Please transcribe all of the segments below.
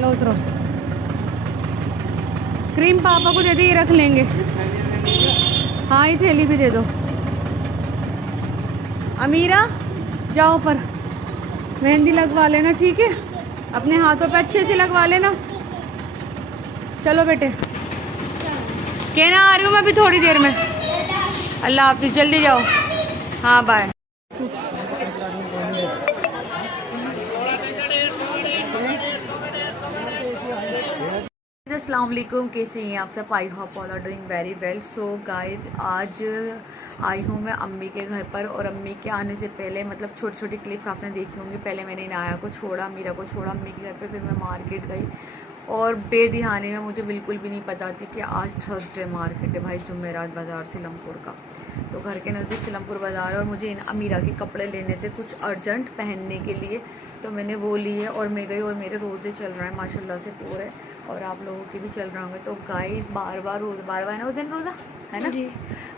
चलो उतरो। क्रीम पापा को दे दे, ये रख लेंगे। हाँ ये थैली भी दे दो। अमीरा जाओ ऊपर, मेहंदी लगवा लेना, ठीक है? अपने हाथों पे अच्छे से लगवा लेना। चलो बेटे, कहना आ रही हूँ मैं अभी थोड़ी देर में। अल्लाह हाफिज़, जल्दी जाओ। हाँ बाय। अस्सलाम वालेकुम, कैसे हैं आप सब? I hope all are doing very well. So guys, आज आई हूँ मैं अम्मी के घर पर, और अम्मी के आने से पहले मतलब छोटी छोटी क्लिप्स आपने देखी होंगी। पहले मैंने इनाया को छोड़ा, मीरा को छोड़ा अम्मी के घर पे, फिर मैं मार्केट गई, और बेदिहानी में मुझे बिल्कुल भी नहीं पता थी कि आज थर्सडे मार्केट है भाई, जुमेरात बाज़ार सिलमपुर का। तो घर के नज़दीक सिलमपुर बाज़ार, और मुझे अमीरा के कपड़े लेने थे कुछ अर्जेंट पहनने के लिए, तो मैंने वो लिए और मैं गई। और मेरे रोज़े चल रहे हैं माशाल्लाह से पूरे, और आप लोगों के भी चल रहे होंगे। तो गाइस बार बार है ना उस दिन रोज़ा है ना,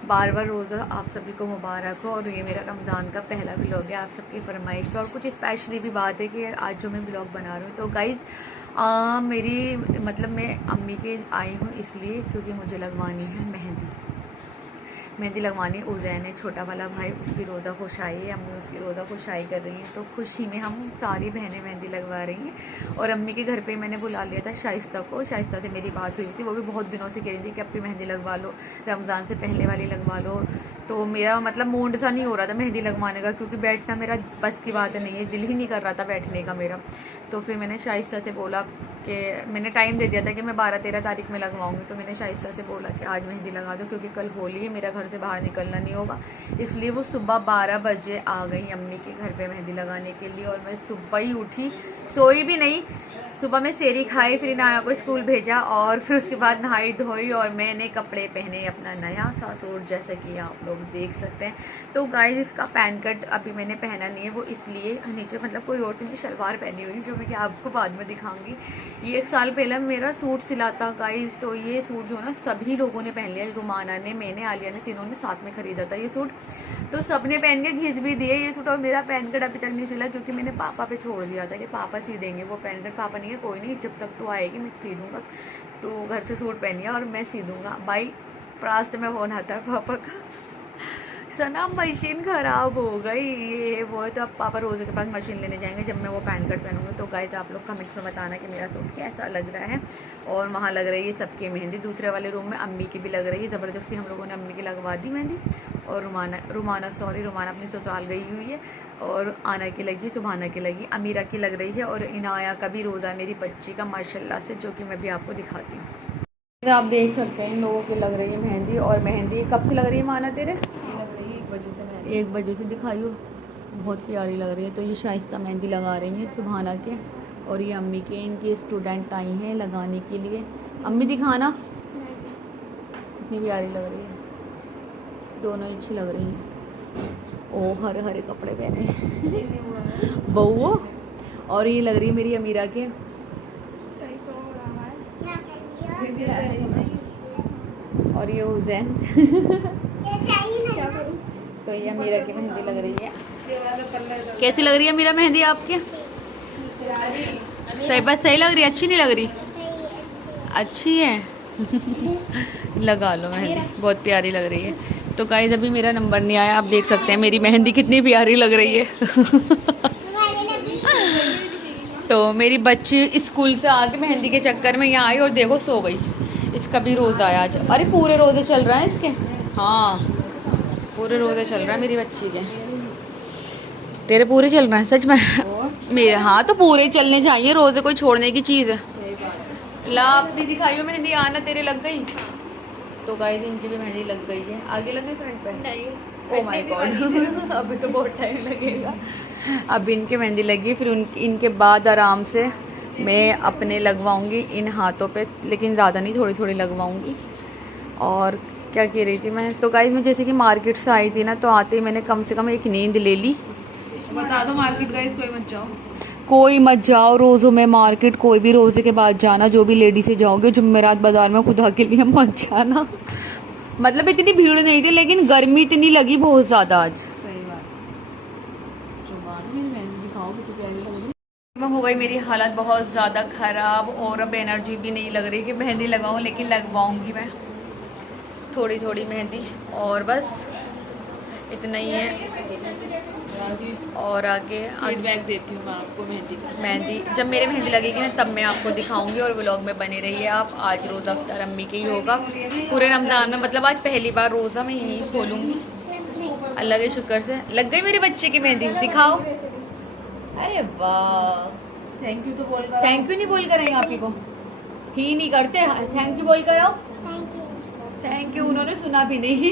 बार बार रोज़ा आप सभी को मुबारक हो। और ये मेरा रमज़ान का पहला व्लॉग है आप सबकी फरमाइश पर, और कुछ स्पेशली भी बात है कि आज जो मैं व्लॉग बना रही हूँ। तो गाइस मेरी मतलब मैं अम्मी के आई हूँ इसलिए क्योंकि मुझे लगवानी है मेहंदी लगवानी। उज़ैन है छोटा वाला भाई, उसकी रोज़ा खुशाई है, अम्मी उसकी रोज़ा खुशाई कर रही हैं। तो खुशी में हम सारी बहनें मेहंदी लगवा रही हैं। और अम्मी के घर पे मैंने बुला लिया था शाइस्ता को। शाइस्ता से मेरी बात हुई थी, वो भी बहुत दिनों से कह रही थी कि अब भी मेहंदी लगवा लो, रमज़ान से पहले वाली लगवा लो। तो मेरा मतलब मूड सा नहीं हो रहा था मेहंदी लगवाने का, क्योंकि बैठना मेरा बस की बात नहीं है, दिल ही नहीं कर रहा था बैठने का मेरा। तो फिर मैंने शाइस्ता से बोला कि मैंने टाइम दे दिया था कि मैं 12-13 तारीख में लगवाऊंगी। तो मैंने शाइस्ता से बोला कि आज मेहंदी लगा दो, क्योंकि कल होली है, मेरा घर से बाहर निकलना नहीं होगा। इसलिए वो सुबह 12 बजे आ गई अम्मी के घर पे मेहंदी लगाने के लिए। और मैं सुबह ही उठी, सोई भी नहीं, सुबह में सेरी खाई, फिर इनाया को स्कूल भेजा, और फिर उसके बाद नहाई धोई, और मैंने कपड़े पहने अपना नया सा सूट, जैसा कि आप लोग देख सकते हैं। तो गाइस इसका पैन कट अभी मैंने पहना नहीं है, वो इसलिए नीचे मतलब कोई और नहीं, शलवार पहनी हुई जो मैं कि आपको बाद में दिखाऊंगी। ये 1 साल पहले मेरा सूट सिला था गाइस। तो ये सूट जो ना सभी लोगों ने पहन लिया, रुमाना ने, मैंने, आलिया ने, तीनों ने साथ में खरीदा था ये सूट। तो सबने पहन के घिस भी दिए ये सूट, और मेरा पैन कट अभी तक नहीं सिला, क्योंकि मैंने पापा पे छोड़ दिया था कि पापा सी देंगे वो पैन कट। पापा नहीं है, कोई नहीं, जब तक तो आएगी मैं सी दूंगा। तो घर से सूट पहनिए और मैं सी दूंगा। भाई फास्ट में फोन आता है पापा का, सना मशीन ख़राब हो गई, ये वो है। तो अब पापा रोज़े के पास मशीन लेने जाएंगे जब मैं वो पैन कट पहनूंगी। तो गाइस आप लोग कमेंट्स में बताना कि मेरा सूट कैसा लग रहा है। और वहाँ लग रही है सबकी मेहंदी, दूसरे वाले रूम में अम्मी की भी लग रही है। ज़बरदस्ती हम लोगों ने अम्मी की लगवा दी मेहंदी। और रुमाना अपनी ससुराल गई हुई है, और आना की लगी, सुबहाना की लगी, अमीरा की लग रही है, और इनाया का भी रोज़ा है मेरी बच्ची का माशाल्लाह से, जो कि मैं भी आपको दिखाती हूँ। आप देख सकते हैं इन लोगों की लग रही है मेहंदी। और मेहंदी कब से लग रही है माना तेरे? 1 बजे से दिखाइयो, बहुत प्यारी लग रही है। तो ये शाइस्ता मेहंदी लगा रही हैं सुबहाना के, और ये अम्मी के, इनके स्टूडेंट आई हैं लगाने के लिए। अम्मी दिखाना कितनी प्यारी लग रही है, दोनों अच्छी लग रही हैं। ओ हरे हरे कपड़े पहने बहू। और ये लग रही है मेरी अमीरा के, और ये उज़ैन तो ये अमीरा की मेहंदी लग रही है। कैसी लग रही है मेरा मेहंदी आपके? सही बात, सही लग रही है, अच्छी नहीं लग रही? अच्छी है लगा लो मेहंदी, बहुत प्यारी लग रही है। तो गाइस अभी मेरा नंबर नहीं आया, आप देख सकते हैं मेरी मेहंदी कितनी प्यारी लग रही है तो मेरी बच्ची स्कूल से आके मेहंदी के चक्कर में यहाँ आई, और देखो सो गई। इसका भी रोज़ा आया आज। अरे पूरे रोज़े चल रहे हैं इसके, हाँ पूरे रोज़े चल रहा है मेरी बच्ची के। तेरे पूरे चल रहे हैं सच में? मेरे हाँ तो पूरे चलने चाहिए, रोज़े कोई छोड़ने की चीज़ है। ला अपनी दिखाइयो मेहंदी, आना तेरे लग गई? तो गाइस इनकी भी मेहंदी लग गई है। आगे लग गई फ्रंट पे? नहीं। ओह माय गॉड अभी तो बहुत टाइम लगेगा। अब इनके मेहंदी लगी, फिर इनके बाद आराम से मैं अपने लगवाऊंगी इन हाथों पे, लेकिन ज़्यादा नहीं, थोड़ी थोड़ी लगवाऊंगी। और क्या कह रही थी मैं? तो गाइस मैं जैसे कि मार्केट से आई थी ना, तो आते ही मैंने कम से कम एक नींद ले ली। बता दो मार्केट गाइस, कोई मत जाओ रोज़ों में मार्केट, कोई भी रोज़े के बाद जाना, जो भी लेडी से जाओगे जुमेरात बाज़ार में खुदा के लिए मत जाना। मतलब इतनी भीड़ नहीं थी, लेकिन गर्मी इतनी लगी बहुत ज़्यादा आज। सही बात। जो बाद में मेहंदी दिखाओ कितनी प्यारी लग रही है। मैं हो गई मेरी हालत बहुत ज़्यादा ख़राब और अब एनर्जी भी नहीं लग रही कि मेहंदी लगाऊं, लेकिन लगवाऊंगी मैं थोड़ी थोड़ी मेहंदी और बस इतना ही है। और आगे फीडबैक देती हूँ मैं आपको मेहंदी जब मेरे मेहंदी लगेगी ना तब मैं आपको दिखाऊंगी और व्लॉग में बने रहिए आप। आज रोज़ा अफ्तार अम्मी के ही होगा पूरे रमज़ान में, मतलब आज पहली बार रोज़ा मैं यहीं खोलूँगी अल्लाह के शुक्र से। लग गई मेरे बच्चे की मेहंदी, दिखाओ। अरे वाह, थैंक यू तो बोल कर थैंक यू नहीं बोल कर आप ही को ही नहीं करते, थैंक यू बोल कर आओ। थैंक यू उन्होंने सुना भी नहीं।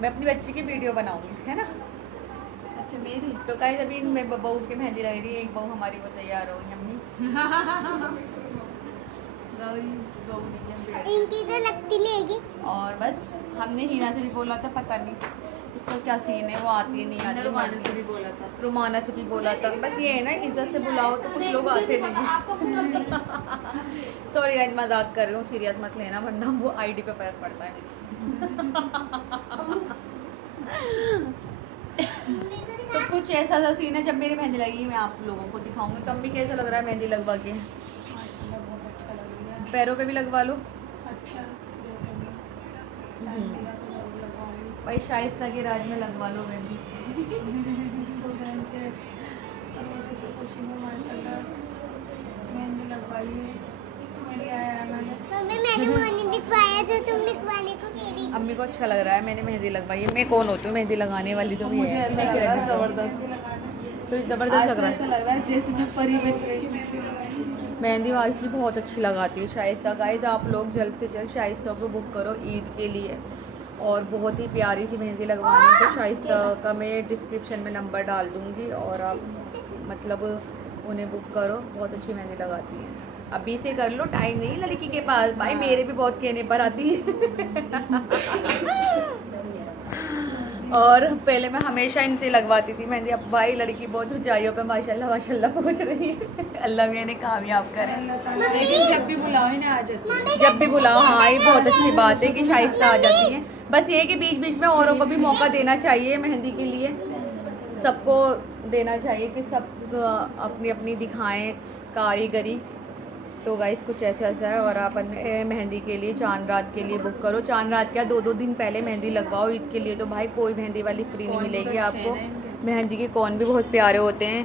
मैं अपनी बच्ची की वीडियो बनाऊंगी, है ना। अच्छा मेरी तो गाइस अभी मैं बहू की मेहंदी लग रही है, एक बहू हमारी वो तैयार हो गई अम्मी। इनकी तो लगती लेगी। और बस हमने हीना से भी बोला था, पता नहीं इसका क्या सीन है, वो आती है नहीं आती। रुमाना से भी बोला था, रुमाना से भी बोला था, बस ये है ना इज्जत से बुलाओ तो कुछ लोग आते नहीं। सॉरी आज मजाक कर रही हूँ, सीरियस मत लेना वरना वो आईडी पे फर्क पड़ता है। तो कुछ ऐसा सा सीन है, जब मेरी मेहंदी लगेगी मैं आप लोगों को दिखाऊंगी। तो अम्मी कैसा लग रहा है मेहंदी लगवा के? पैरों पे भी लगवा लो। भाई शाइस्ता के राज में लगवा लो मेहंदी। मम्मी मैंने वो नहीं लिखवाया जो तुम लिखवाने को कह रही। अम्मी को अच्छा लग रहा है मैंने मेहंदी लगवाई है। मैं कौन होती हूँ मेहंदी लगाने वाली? तो मुझे ऐसा लग रहा है जबरदस्त। तो जबरदस्त लग रहा है। ऐसा लग रहा है जैसे मैं परी बन गई। मेहंदी वाल की बहुत अच्छी लगाती हूँ शाइस्ता। गाइस आप लोग जल्द से जल्द शाइस्ता को बुक करो ईद के लिए, और बहुत ही प्यारी सी मेहंदी लगवानी है। तो शाइस्ता का मैं डिस्क्रिप्शन में नंबर डाल दूँगी और आप मतलब उन्हें बुक करो, बहुत अच्छी मेहंदी लगाती है। अभी से कर लो, टाइम नहीं लड़की के पास। भाई मेरे भी बहुत कहने पर आती है। और पहले मैं हमेशा इनसे लगवाती थी मेहंदी, अब भाई लड़की बहुत ऊंचाइयों पे माशाल्लाह माशाल्लाह पहुंच रही है। अल्लाह भी इन्हें कामयाब करे। लेकिन जब भी बुलाओ इन्हें आ जाती है। जब भी बुलाओ, हाँ ये बहुत अच्छी बात है कि शाइस्ता आ जाती है। बस ये कि बीच बीच में औरों को भी मौका देना चाहिए मेहंदी के लिए, सबको देना चाहिए कि सब अपनी अपनी दिखाएं कारीगरी। तो गाइस कुछ ऐसा ऐसा है। और आप मेहंदी के लिए चांद रात के लिए बुक करो। चांद रात क्या 2-2 दिन पहले मेहंदी लगवाओ ईद के लिए, तो भाई कोई मेहंदी वाली फ्री नहीं मिलेगी आपको। मेहंदी के कौन भी बहुत प्यारे होते हैं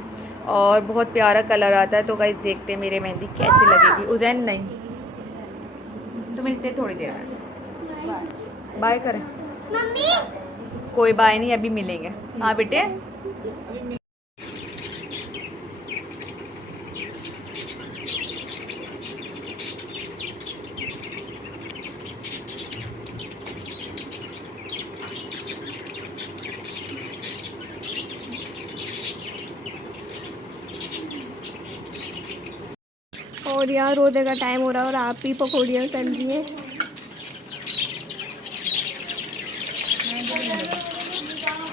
और बहुत प्यारा कलर आता है। तो गाइस देखते हैं मेरी मेहंदी कैसी लगेगी। उजैन नहीं तो मिलते थोड़ी देर में, बाय करें। मम्मी कोई बाय नहीं, अभी मिलेंगे। हाँ बेटे और यार रोजे का टाइम हो रहा है और आप ही पकौड़ियाँ तल रही हैं।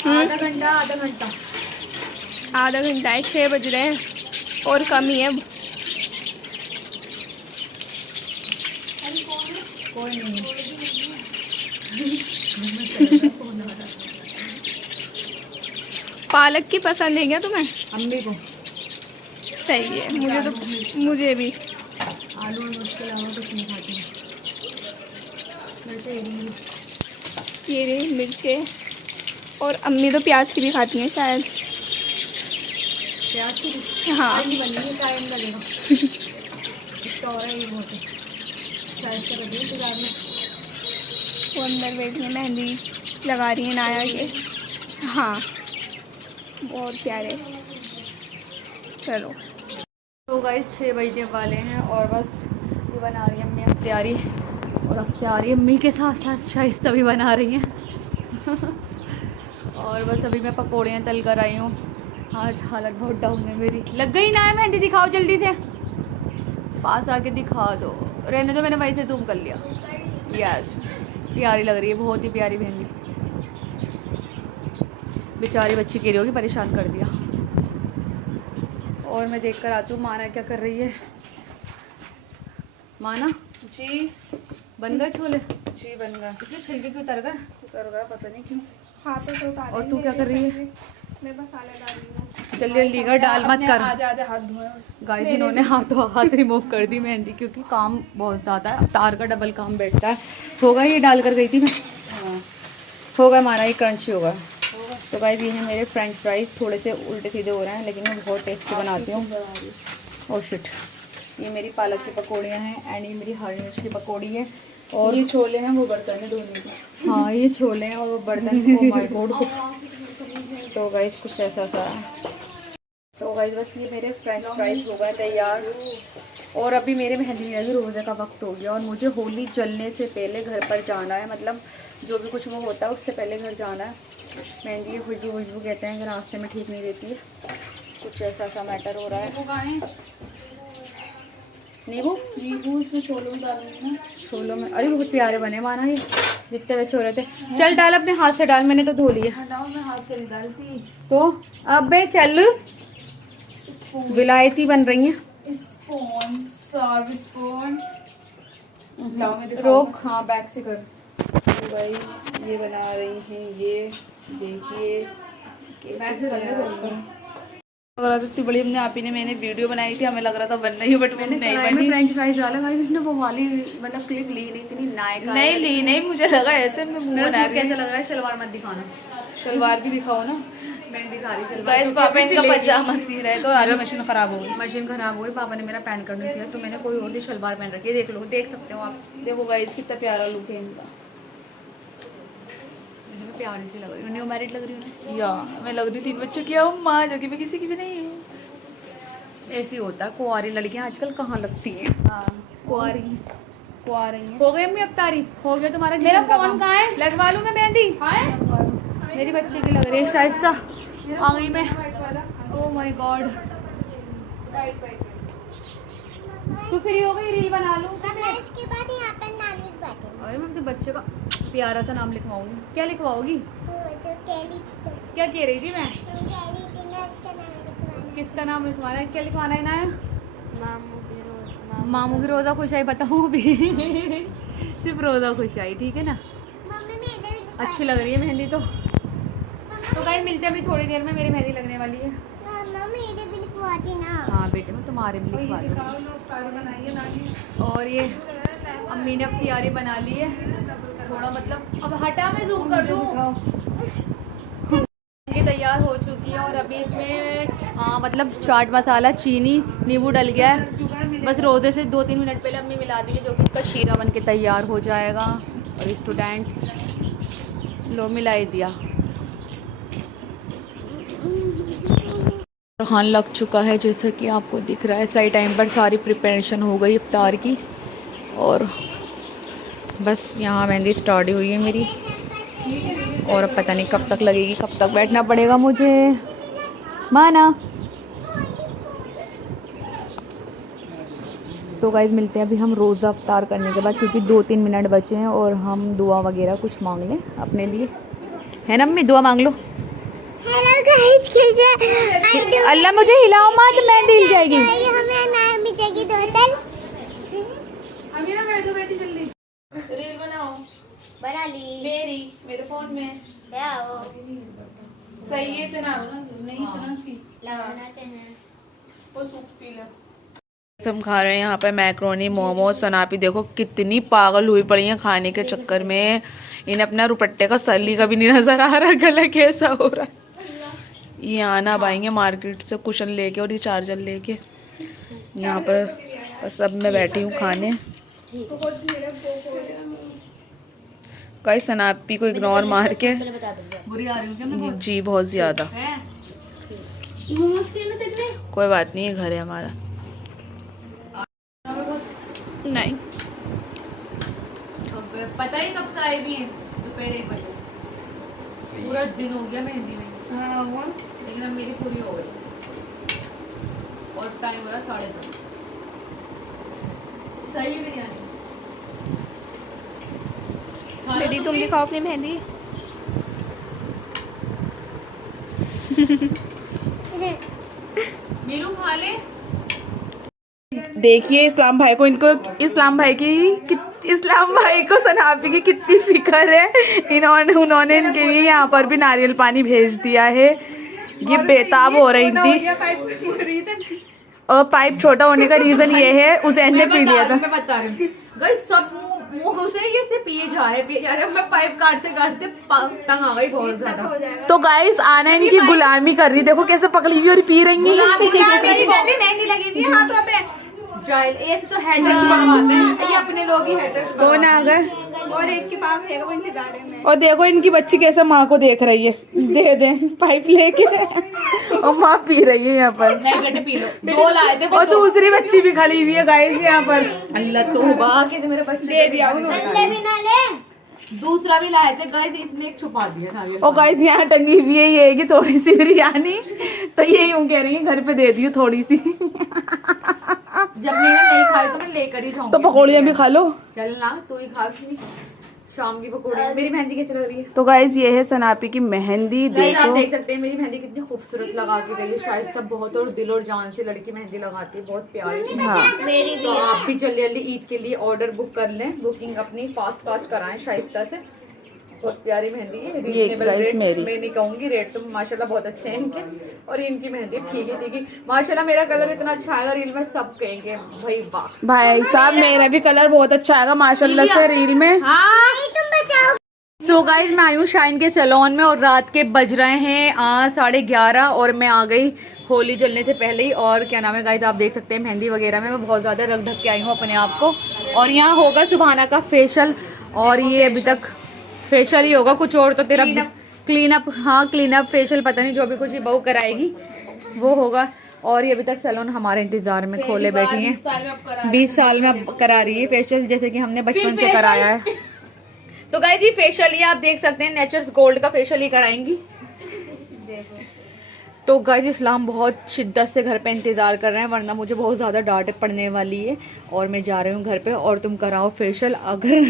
आधा घंटा आधा घंटा है, 6 बज रहे हैं और कम ही है अब। कोई नहीं पालक की पसंद है क्या तुम्हें? अम्मी को सही है, मुझे भी। आलू और मिर्च के अलावा कुछ नहीं खाती हूँ। ये रही मिर्चें, और अम्मी तो प्याज की भी खाती हैं शायद। प्याज की हाँ बनी टाइम लगेगा। इसका और है ये बहुत है। शायद कर रही है इंतजार में। वो अंदर बैठी है मेहंदी लगा रही है नाया के। हाँ बहुत प्यारे। चलो तो गाइस 6 बजने वाले हैं और बस ये बना रही है अम्मी अख्तियारी, और अख्तियारी अम्मी के साथ साथ शाइस्ता भी बना रही हैं। और बस अभी मैं पकौड़ियाँ तल कर आई हूँ। हालत बहुत डाउन है मेरी। लग गई ना है मेहंदी? दिखाओ जल्दी से, पास आके दिखा दो। रहने तो मैंने वहीं से जूम कर लिया। यस प्यारी लग रही है, बहुत ही प्यारी मेहंदी। बेचारी बच्ची के लिए होगी, परेशान कर दिया। और मैं देख कर आती हूँ माना क्या कर रही है। माना जी बन गए छोले? जी बन गया। इसलिए छिलके क्यों उतर गए? उतर गया पता नहीं क्यों। हाँ तो और तू क्या कर रही है? मैं मसाला डाल रही हूँ। जल्दी जल्दी कर, डाल मत कर। आधे आधे हाथ धोए। गाइस इन्होंने हाथ रिमूव कर दी मेहंदी, क्योंकि काम बहुत ज़्यादा है, अवतार का डबल काम बैठता है। होगा ये डाल कर गई थी मैं, होगा हमारा ये क्रंची होगा। तो गाइस ये है मेरे फ्रेंच फ्राइज, थोड़े से उल्टे सीधे हो रहे हैं लेकिन मैं बहुत टेस्टी बनाती हूँ। ओह शिट, ये मेरी पालक की पकौड़ियाँ हैं एंड ये मेरी हरी मिर्च की पकौड़ी है। और ये छोले हैं, वो बर्तन में धोने के। हाँ ये छोले हैं और वो बर्तन। Oh my God. तो गाइस कुछ ऐसा सा है। तो गाइस बस ये मेरे फ्रेंच फ्राइज हो गए तैयार। और अभी मेरे मेहंदी रंगी रोज़े का वक्त हो गया और मुझे होली जलने से पहले घर पर जाना है, मतलब जो भी कुछ वो होता है उससे पहले घर जाना है। मेहंदी खुशबू कहते हैं कि रास्ते में ठीक नहीं रहती है, कुछ ऐसा सा मैटर हो रहा है। नींबू इसमें छोलों में डालूंगी ना। छोलों में, अरे बहुत प्यारे बने माना ये, जितने वैसे हो रहे थे। चल डाल अपने हाथ से डाल, मैंने तो धो लिए। हटाओ, मैं हाथ से नहीं डालती। तो अबे चल, विलायती बन रही है। स्पून, सर्व स्पून। लाओ मैं दिखाऊं। रोक, हाँ बैक से कर। तो गाइस ये बना रही हैं, ये देखिए बैक से कर, रोक कर। लग रहा था इतनी बड़ी हमने आप ही ने मैंने वीडियो बनाई थी, हमें लग रहा था बन रही है, बट मैंने नहीं कढ़ाई में बनी। फ्रेंच फ्राइज डाला गाइस, इसने वो वाली मतलब क्लिप ली नहीं, इतनी नायक नहीं ली नहीं, मुझे लगा ऐसे मैं मुंह मेरा बना सूट रही कैसा हूँ। लग रहा है, शलवार मत दिखाना। शलवार भी दिखाओ ना। मैं दिखा रही शलवार। गाइस क्योंकि पापा अभी इनका सिलेगी। पजामा सी रहे तो आगे मशीन खराब हो गई। मशीन खराब हो गई, पापा ने मेरा पैन करने दिया तो मैंने कोई और सी शलवार पहन रखी है, देख लो, देख सकते हो आप। देखो गाइस कितना प्यारा लुक है इनका। मुझे प्यारी सी लग रही है, न्यू मैरिड लग रही हूँ। या मैं लग रही 3 बच्चों की माँ, जो कि मैं किसी की भी नहीं हूँ। ऐसी होता है, कुंवारी लड़कियां आजकल कहाँ लगती हैं। हाँ कुंवारी को आ रही है। हो गई अम्मी अफ्तारी, हो गया तुम्हारा। मेरा किचन का फोन काम। कहाँ है? लगवा लूं मैं मेहंदी? मेरी बच्चे की लग रही है शाइस्ता। आ गई मैं। ओह माय गॉड, तू फ्री हो गई, रील बना लूं? इसके बाद यहाँ पर नानी बैठे अरे मैं अपने बच्चे का प्यारा सा नाम लिखवाऊंगी। क्या लिखवाओगी? जो कैली क्या कह रही थी मैं? कैली थी ना, उसका नाम लिखवाना। किसका नाम लिखवाना है? क्या लिखवाना है ना? मामू की रोज मामू की रोज़ा खुशाई बताऊँ भी? सिर्फ रोज़ा खुशाई, ठीक है ना। मम्मी मेरे भी अच्छी लग रही है मेहंदी तो गाइस मिलते हैं अभी थोड़ी देर में, मेरी मेहंदी लगने वाली है। मम्मा मेरे भी लिखवाती ना। हाँ बेटे, मैं तुम्हारे भी लिखवा दूँगी। और ये अम्मी ने अफ्तियारी बना ली है थोड़ा, मतलब अब हटा मैं जूम कर दूँ। ये तैयार हो चुकी है और अभी इसमें मतलब चाट मसाला, चीनी, नींबू डल गया है। बस रोज़े से 2-3 मिनट पहले अम्मी मिला दी है, जो कि इसका शीरा बन के तैयार हो जाएगा। और स्टूडेंट्स लो मिला ही दिया। खान लग चुका है जैसा कि आपको दिख रहा है। सही टाइम पर सारी प्रिपरेशन हो गई इफ्तार की और बस यहाँ मेहंदी स्टार्ट हुई है मेरी। और अब पता नहीं कब तक लगेगी, कब तक बैठना पड़ेगा मुझे। माना तो गाइस मिलते हैं अभी हम रोज़ा इफ्तार करने के बाद, क्योंकि 2-3 मिनट बचे हैं और हम दुआ वगैरह कुछ मांग लें अपने लिए, है ना अम्मी? दुआ मांग लो। हेलो गाइस, कैसे? अल्लाह मुझे हिलाओ मत, मेहंदी हिल जाएगी। हमें नाम भी चाहिए 2 तल। अभी ना बैठो, बैठी जल्दी। रील बनाओ। बना ली मेरे फोन में आओ सही है तो ना नहीं शनाफी लगाते हैं। वो सूप पी लो। हम खा रहे हैं यहाँ पे मैक्रोनी, मोमोज। सनापी देखो कितनी पागल हुई पड़ी है खाने के चक्कर में। इन्हें अपना रुपट्टे का सली का भी नहीं नजर आ रहा, गला कैसा हो रहा है। ये आना अब आएंगे मार्केट से कुशन लेके और ये चार्जर लेके। यहाँ पर बस अब मैं बैठी हूँ खाने। कई सनापी को इग्नोर मार के बुरी आ रही हूँ क्या मैं? जी बहुत ज्यादा। है कोई बात नहीं, ये घर है हमारा। नहीं पता ही कब से आई भी है, दोपहर 1 बजे। पूरा दिन हो गया मेहंदी में, लेकिन अब मेरी पूरी हो गई और टाइम हो रहा 10:30। सही है बिरयानी। बेटी तुम भी खाओ अपनी मेहंदी। मीनू खा ले। देखिए इस्लाम भाई को, इस्लाम भाई को सनापी की कितनी फिक्र है। उन्होंने इनके लिए यहाँ पर भी नारियल पानी भेज दिया है। ये बेताब हो रही थी और पाइप छोटा होने का रीजन ये है उजैन ने पी लिया था। मैं बता रही हूँ गाइस, सब मुंह से ये से पिए जा रहे हैं। मैं पाइप काटते काटते तंग आ गई बहुत ज्यादा। तो गाइस आना इनकी गुलामी कर रही, देखो कैसे पकड़ी हुई और पी रही मेहंदी लगी हुई है हाथों पे। जाइल ऐसे तो हेडर बनवाते हैं, ये अपने लोग ही हेडर। कौन आ गए? और एक के पास है वो इंतजार में। और देखो इनकी बच्ची कैसे माँ को देख रही है, दे दे पाइप लेके और माँ पी रही है यहाँ पर। नहीं पी लो, 2 लाए थे और दूसरी बच्ची भी खड़ी हुई है गाइस यहाँ पर। अल्लाह तौबा के तो मेरे बच्चे दे दिया ले भी ना ले। दूसरा भी लाए थे गाइस, इसने एक छुपा दिया नारियल। और गाइस यहाँ टंगी हुई है ये कि थोड़ी सी बिरयानी, तो ये यूँ कह रही है घर पे दे दी थोड़ी सी। जब मैंने नहीं खाई तो मैं लेकर ही जाऊंगी। तो पकौड़ियाँ भी खा लो। चल ना, तू ही खा शाम की पकौड़ी। मेरी मेहंदी कैसी लग रही है? तो गाइस ये है सनापी की मेहंदी, गाइस आप देखो देख सकते हैं मेरी मेहंदी कितनी खूबसूरत लगा के गई है। शायद सब बहुत और दिल और जान से लड़की मेहंदी लगाती है, बहुत प्यारी। हाँ तो आप भी जल्दी जल्दी ईद के लिए ऑर्डर बुक कर लें, बुकिंग अपनी फास्ट कराएं शाइस्ता से। बहुत प्यारी मेहंदी है। ये Reasonable गाइस rate मेरी। मैं नहीं कहूंगी, रेट तो माशाल्लाह बहुत अच्छे हैं इनके। और इनकी मेहंदी ठीक है माशाल्लाह। मेरा कलर इतना अच्छा आएगा रील में, सब कहेंगे भाई वाह। भाई साहब मेरा भी कलर बहुत अच्छा आएगा माशाल्लाह से रील में। सो गाइज मैं आई हूँ शाइन के सैलून में और रात के बज रहे हैं 11:30 और मैं आ गई होली जलने से पहले ही। और क्या नाम है गाइज, आप देख सकते हैं मेहंदी वगैरह में मैं बहुत ज्यादा रख ढक के आई हूँ अपने आप को। और यहाँ होगा सुभाना का फेशियल, और ये अभी तक फेशियल ही होगा, कुछ और तो तेरा क्लीन अप। हाँ क्लीन अप फेशियल पता नहीं, जो भी कुछ बहू कराएगी वो होगा। और ये अभी तक सैलून हमारे इंतजार में खोले बैठी हैं। 20 साल में अब करा रही है फेशियल, जैसे कि हमने बचपन से कराया है। तो गाइस ये फेशियल ये आप देख सकते हैं नेचर्स गोल्ड का फेशियल ही कराएंगी। तो गाइस इस्लाम बहुत शिद्दत से घर पे इंतजार कर रहे हैं, वरना मुझे बहुत ज्यादा डांट पड़ने वाली है। और मैं जा रही हूँ घर पे, और तुम कराओ फेशियल। अगर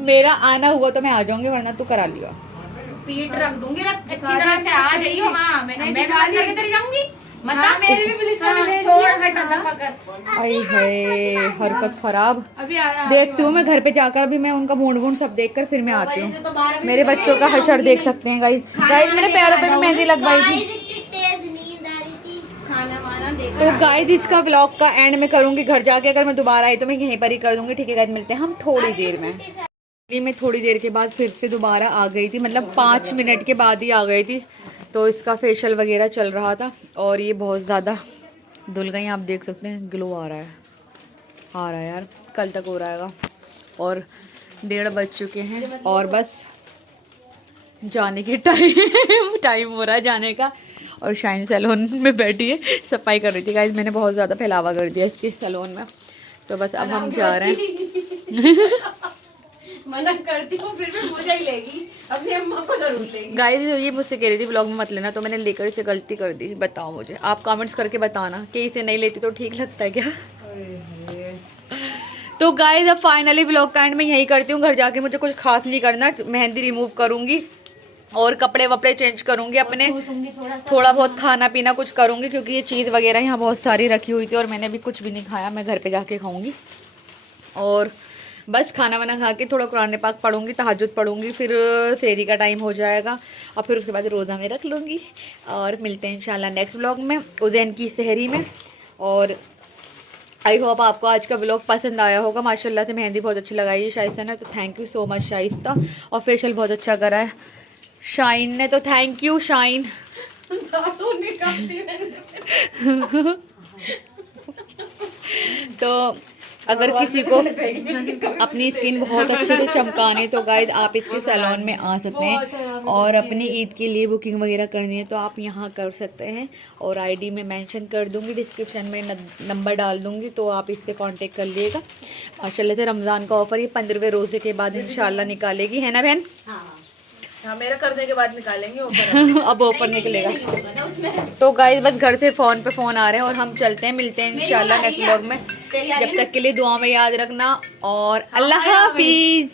मेरा आना हुआ तो मैं आ जाऊंगी, वरना तू करा लियो। पीठ रख दूंगी, अच्छी तरह से आ जाइयो। हाँ मैं भी जाऊंगी। मतलब मेरी भी पुलिस आई है हरकत खराब। देखती हूँ मैं घर पे जाकर, अभी मैं उनका मूड वूड सब देखकर फिर मैं आती हूँ। मेरे बच्चों का हशर देख सकते हैं गाइस। मेरे पैरों पे भी मेहंदी लगवाई थी। तो गाइस इसका व्लॉग का एंड में करूंगी घर जाके। अगर मैं दोबारा आई तो मैं यहीं पर ही कर दूंगी। ठीक है गाइस, मिलते हैं हम थोड़ी देर में। मैं थोड़ी देर के बाद फिर से दोबारा आ गई थी, मतलब 5 मिनट के बाद ही आ गई थी। तो इसका फेशियल वगैरह चल रहा था और ये बहुत ज़्यादा धुल गई, आप देख सकते हैं ग्लो आ रहा है यार, कल तक हो रहेगा। और 1:30 बज चुके हैं और बस जाने के टाइम हो रहा है जाने का। और शाइन सैलून में बैठी है, सफाई कर रही थी गाइस। मैंने बहुत ज़्यादा फैलावा कर दिया इसके सैलून में, तो बस अब हम जा रहे हैं। मना करती हूँ फिर भी मुझे ही लेगी, अपनी अम्मा को जरूर लेगी। गाइस ये मुझसे कह रही थी व्लॉग में मत लेना, तो मैंने लेकर इसे गलती कर दी। बताओ मुझे, आप कमेंट्स करके बताना कि इसे नहीं लेती तो ठीक लगता है क्या। तो गाइस अब फाइनली व्लॉग का एंड में यही करती हूँ। घर जाके मुझे कुछ खास नहीं करना, मेहंदी रिमूव करूंगी और कपड़े वपड़े चेंज करूंगी अपने, थोड़ा बहुत खाना पीना कुछ करूंगी, क्योंकि ये चीज़ वगैरह यहाँ बहुत सारी रखी हुई थी और मैंने भी कुछ भी नहीं खाया। मैं घर पे जाके खाऊंगी और बस खाना वाना खा के थोड़ा कुरान पाक पढ़ूंगी, तहज्जुद पढ़ूंगी, फिर सेहरी का टाइम हो जाएगा और फिर उसके बाद रोज़ा में रख लूँगी। और मिलते हैं इंशाल्लाह नेक्स्ट व्लॉग में उज़ैन की सेहरी में। और आई होप आपको आज का व्लॉग पसंद आया होगा। माशाल्लाह से मेहंदी बहुत अच्छी लगाई है शाइस्ता ने, तो thank you so much Shaista. और फेशियल बहुत अच्छा करा है शाइन ने, तो थैंक यू शाइन। तो अगर किसी को अपनी स्किन बहुत अच्छे से चमकानी तो गाइस आप इसके सैलून में आ सकते हैं। और अपनी ईद के लिए बुकिंग वगैरह करनी है तो आप यहाँ कर सकते हैं। और आईडी में मेंशन कर दूंगी, डिस्क्रिप्शन में नंबर डाल दूंगी, तो आप इससे कांटेक्ट कर लीजिएगा। माशाल्लाह से रमज़ान का ऑफर ये 15वें रोजे के बाद इंशाल्लाह निकालेगी, है ना बहन? हाँ मेरा करने के बाद निकालेंगे ऑफर। अब ऑफर निकलेगा। तो गाइस बस घर से फोन पे फोन आ रहे हैं और हम चलते हैं, मिलते हैं इंशाल्लाह नेक्स्ट व्लॉग में। जब तक के लिए दुआ में याद रखना और अल्लाह हाफिज।